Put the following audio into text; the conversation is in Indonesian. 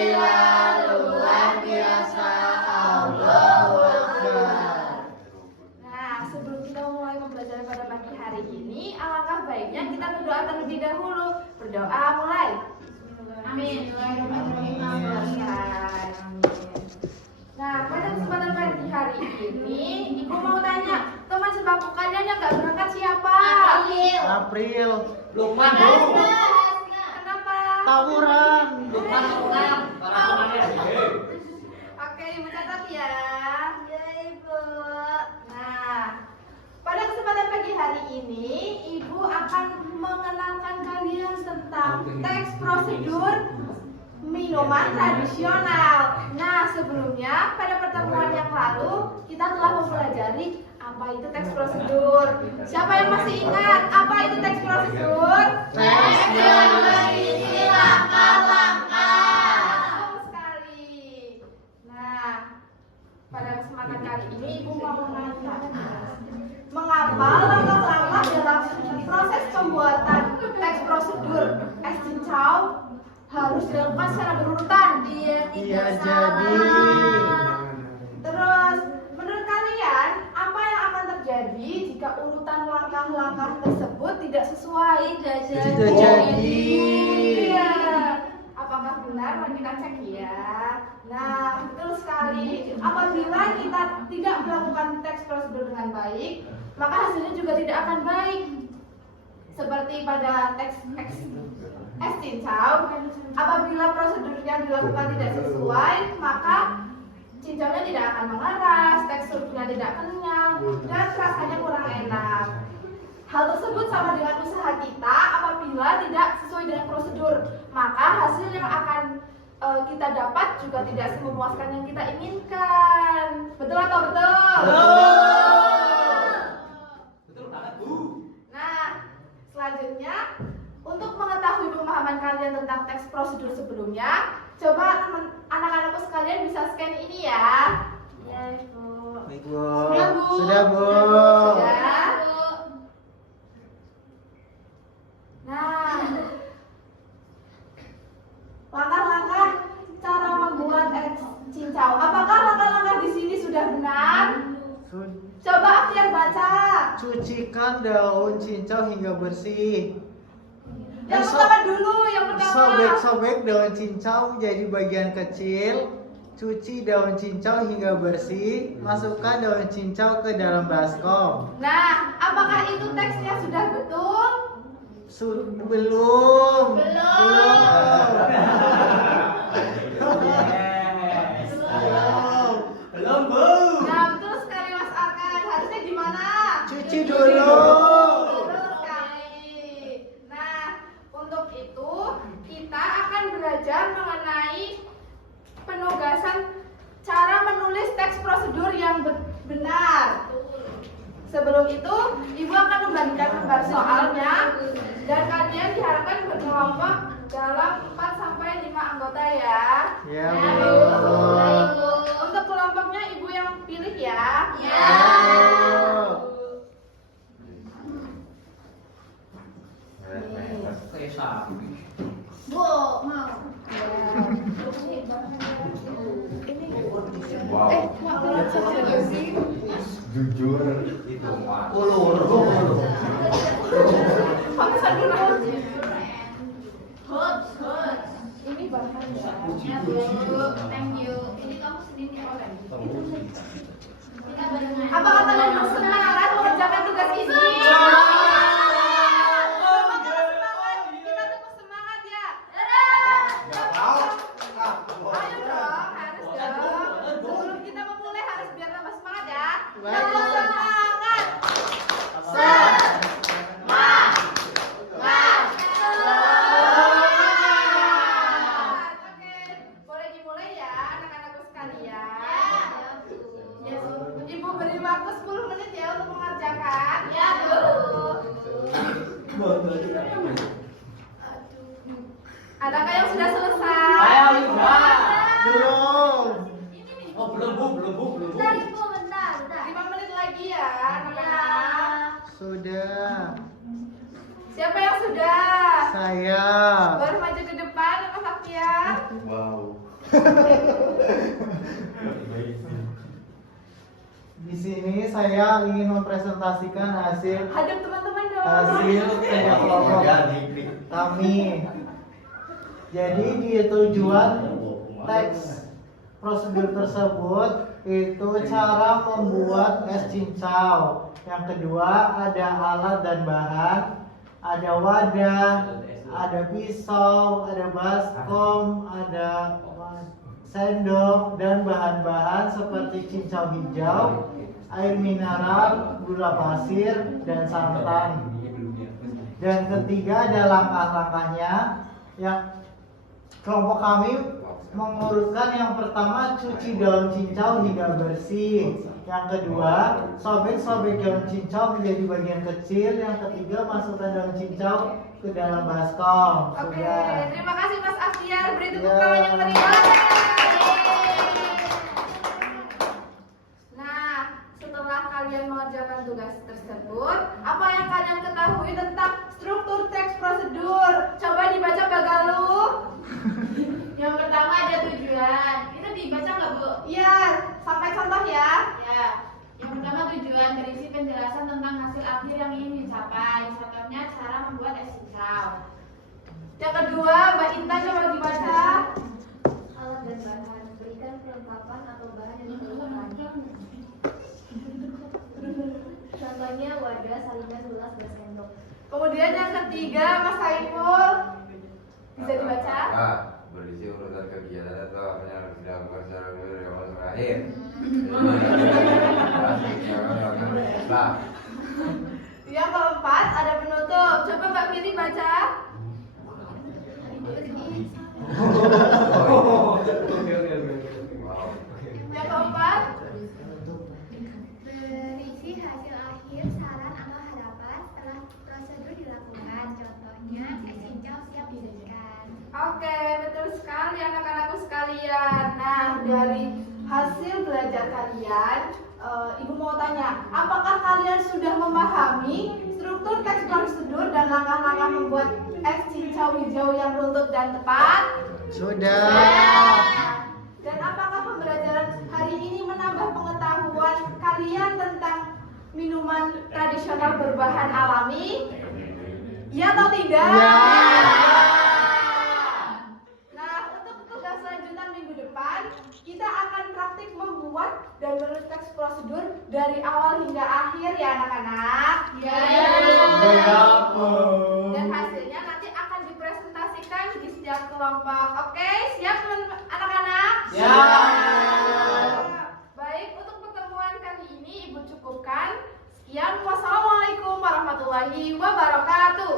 Alhamdulillah, luar biasa. Allahu Akbar. Nah, sebelum kita memulai pembelajaran pada pagi hari ini, alangkah baiknya kita berdoa terlebih dahulu. Berdoa mulai. Amin. Nah, pada kesempatan pagi hari ini, Ibu mau tanya, teman sebangku kalian yang nggak berangkat siapa? April. Lukman, Bu. Kenapa? Tawuran. Lukman. Para temannya. Oke, Ibu catat ya. Ya, Ibu. Nah, pada kesempatan pagi hari ini, Ibu akan mengenalkan kalian tentang teks prosedur minuman tradisional. Nah, sebelumnya pada pertemuan yang lalu kita telah mempelajari apa itu teks prosedur. Siapa yang masih ingat apa itu teks prosedur? Teks yang berisi langkah-langkah. Betul sekali. Nah, pada kesempatan kali ini Ibu mau menanya, mengapa langkah-langkah dalam proses pembuatan teks prosedur es cincau harus dilakukan secara berurutan? Iya jadi. Terus, menurut kalian apa yang akan terjadi jika urutan langkah-langkah tersebut tidak sesuai? Tidak jadi. Iya. Apakah benar? Mari kita cek ya. Nah, betul sekali. Apabila kita tidak melakukan teks prosedur dengan baik, maka hasilnya juga tidak akan baik. Seperti pada teks es cincau, apabila prosedurnya dilakukan tidak sesuai, maka cincaunya tidak akan mengeras, teksturnya tidak kenyal, dan rasanya kurang enak. Hal tersebut sama dengan usaha kita. Apabila tidak sesuai dengan prosedur, maka hasil yang akan kita dapat juga tidak memuaskan yang kita inginkan. Betul atau betul? Betul banget, Bu. Nah, selanjutnya untuk mengetahui pemahaman kalian tentang teks prosedur sebelumnya, coba anak-anakku sekalian bisa scan ini ya. Ya, Ibu. Baik, Bu. Sudah, Bu. Sudah, Bu. Sudah. Nah, langkah-langkah cara membuat es cincau. Apakah langkah-langkah di sini sudah benar? Coba Akhir baca. Cucikan daun cincau hingga bersih. Yang pertama dulu, yang pertama. Sobek-sobek daun cincau menjadi bagian kecil. Cuci daun cincau hingga bersih. Masukkan daun cincau ke dalam baskom. Nah, apakah itu teksnya sudah betul? Belum. Belum, Bu. Nah, betul sekali Mas Arkan. Harusnya gimana? Cuci dulu. Betul sekali. Nah, untuk itu kita akan belajar mengenai penugasan cara menulis teks prosedur yang benar. Sebelum itu, Ibu akan membagikan lembar soalnya dan kalian diharapkan berkelompok dalam 4 sampai 5 anggota ya. Ya, Nah, Bu. untuk kelompoknya Ibu yang pilih ya. Ya. Kayak sapi. Bu, mau. Jujur itu Pantesan dulu. Hot. Ini bahan ya. Ya, Bu. Thank you. Ini kamu sendiri oleh. Kita barengan. Apakah kalian bersemangat mengerjakan tugas ini? Kita tepuk semangat ya. Ayo dong, harus dong. Sebelum kita memulai harus biar tambah semangat ya. Baik. Tepuk semangat. Oke, boleh dimulai ya anak-anakku sekalian. Yes. Ibu beri waktu 10 menit ya untuk mengerjakan. Ya, Bu. Adakah yang sudah selesai? Ayo, Ibu. Belum. Oh, belum, Bu. Bentar, Ibu, bentar. 5 menit lagi ya, anak-anak. Sudah. Siapa yang sudah? Saya. Baru maju ke depan, Mas Afian. wow. Di sini saya ingin mempresentasikan hasil Hadap teman-teman dong. kerja kelompok kami. Jadi di tujuan teks prosedur tersebut itu cara membuat es cincau. Yang kedua ada alat dan bahan, ada wadah, ada pisau, ada baskom, ada sendok dan bahan-bahan seperti cincau hijau, air mineral, gula pasir, dan santan. Dan ketiga ada langkah-langkahnya. Yang kelompok kami mengurutkan yang pertama cuci daun cincau hingga bersih. Yang kedua, sobek-sobek daun cincau menjadi bagian kecil. Yang ketiga, masukkan daun cincau ke dalam baskom. Oke, Sudah. terima kasih Mas Afiar. Beri tepuk Ya. tangan yang meriah. Nah, setelah kalian mengerjakan tugas tersebut, apa yang kalian ketahui tentang struktur teks prosedur? Coba dibaca Mbak Galuh. Yang pertama ada tujuan. Itu dibaca nggak, Bu? Iya, sampai contoh ya. Ya. Yang pertama tujuan berisi penjelasan tentang hasil akhir yang ingin dicapai. Contohnya cara membuat es cincau. Yang kedua, Mbak Intan coba dibaca. Alat dan bahan, berikan perlengkapan atau bahan yang diperlukan. Contohnya wadah, salinan, gelas, dan sendok. Kemudian yang ketiga, Mas Saiful. Bisa dibaca? Berisi urutan kegiatan atau apa yang harus dilakukan secara dari awal sampai akhir. Yang keempat, ada penutup. Coba Mbak Fitri baca. Yang keempat, Berisi hasil akhir, saran atau harapan setelah prosedur dilakukan. Contohnya, es cincau siap disajikan. oke, betul sekali anak-anakku sekalian. Nah, dari hasil belajar kalian, Ibu mau tanya, apakah kalian sudah memahami struktur teks prosedur dan langkah-langkah membuat es cincau hijau yang runtut dan tepat? Sudah. Dan apakah pembelajaran hari ini menambah pengetahuan kalian tentang minuman tradisional berbahan alami? Ya atau tidak? Ya. Nah, untuk tugas selanjutnya minggu depan, kita akan praktik membuat dan menulis teks prosedur dari awal hingga akhir ya anak-anak. Ya. Dan hasilnya nanti akan dipresentasikan di setiap kelompok. Oke, siap teman anak-anak? Ya. Baik, untuk pertemuan kali ini Ibu cukupkan. Sekian, wassalamualaikum warahmatullahi wabarakatuh.